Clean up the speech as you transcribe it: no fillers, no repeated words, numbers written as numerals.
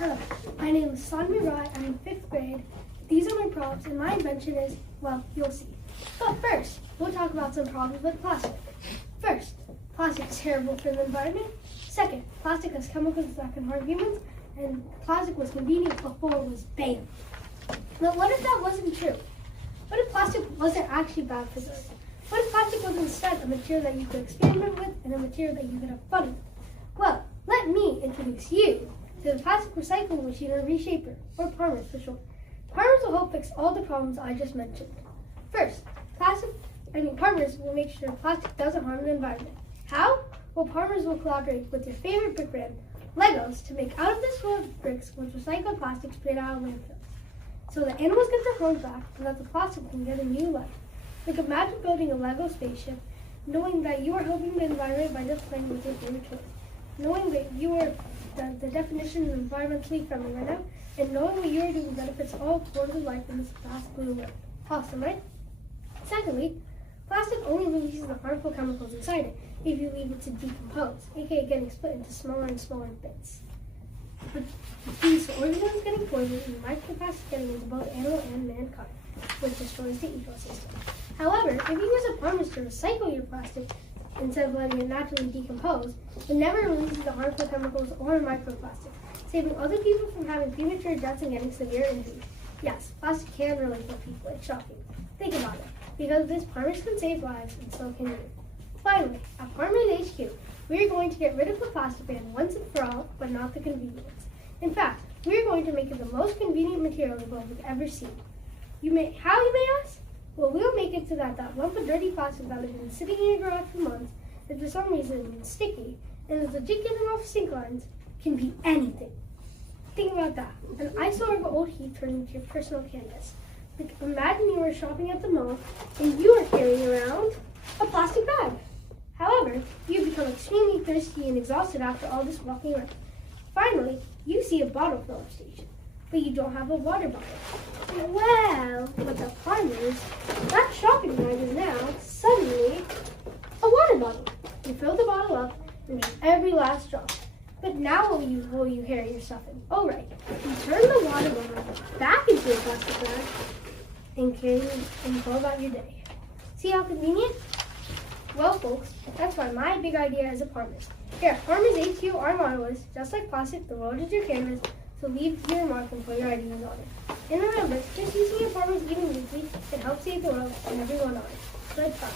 Hello, my name is Saanvi. I'm in 5th grade. These are my props, and my invention is, well, you'll see. But first, we'll talk about some problems with plastic. First, plastic is terrible for the environment. Second, plastic has chemicals that can harm humans, and plastic was convenient before it was banned. But what if that wasn't true? What if plastic wasn't actually bad for us? What if plastic was instead a material that you could experiment with and a material that you could have fun with? Well, let me introduce you to the plastic recycling machine or reshaper, or Parmers for short. Parmers will help fix all the problems I just mentioned. First, Parmers will make sure plastic doesn't harm the environment. How? Well, Parmers will collaborate with your favorite brick brand, Legos, to make out of this world bricks with recycled plastic sprayed out of landfills. So the animals get their homes back and that the plastic can get a new life. Like imagine building a Lego spaceship, knowing that you are helping the environment by just playing with your favorite toys. Knowing that you are the definition of environmentally friendly right now, and knowing what you are doing benefits all forms of life in this vast blue world. Awesome, right? Secondly, plastic only releases the harmful chemicals inside it if you leave it to decompose, aka getting split into smaller and smaller bits. But these organisms getting poisoned and microplastics getting into both animal and mankind, which destroys the ecosystem. However, if you use a Parmers to recycle your plastic instead of letting it naturally decompose, it never releases the harmful chemicals or microplastics, saving other people from having premature deaths and getting severe injuries. Yes, plastic can really kill people. It's shocking. Think about it. Because this Parmers can save lives, and so can you. Finally, at Parmers HQ, we are going to get rid of the plastic ban once and for all, but not the convenience. In fact, we are going to make it the most convenient material the world has ever seen. How you may ask? Well, we'll make it so that lump of dirty plastic that has been sitting in your garage for months, and for some reason it's sticky, and is legit getting off sink lines, can be anything. Think about that. An iceberg of old heat turning into your personal canvas. Like, imagine you were shopping at the mall, and you are carrying around a plastic bag. However, you become extremely thirsty and exhausted after all this walking around. Finally, you see a bottle filler station, but you don't have a water bottle. Well, with the Parmers, that shopping bag is now suddenly a water bottle. You fill the bottle up and drink every last drop. But now what will you carry your stuff in? Oh right, you turn the water bottle back into a plastic bag and go about your day. See how convenient? Well, folks, that's why my big idea is a Parmers. Here, Parmers HQ, our motto is, just like plastic, the world is your canvas, so leave your mark and put your ideas on it. And remember, just using your Parmers even weekly can help save the world and everyone on it. Goodbye.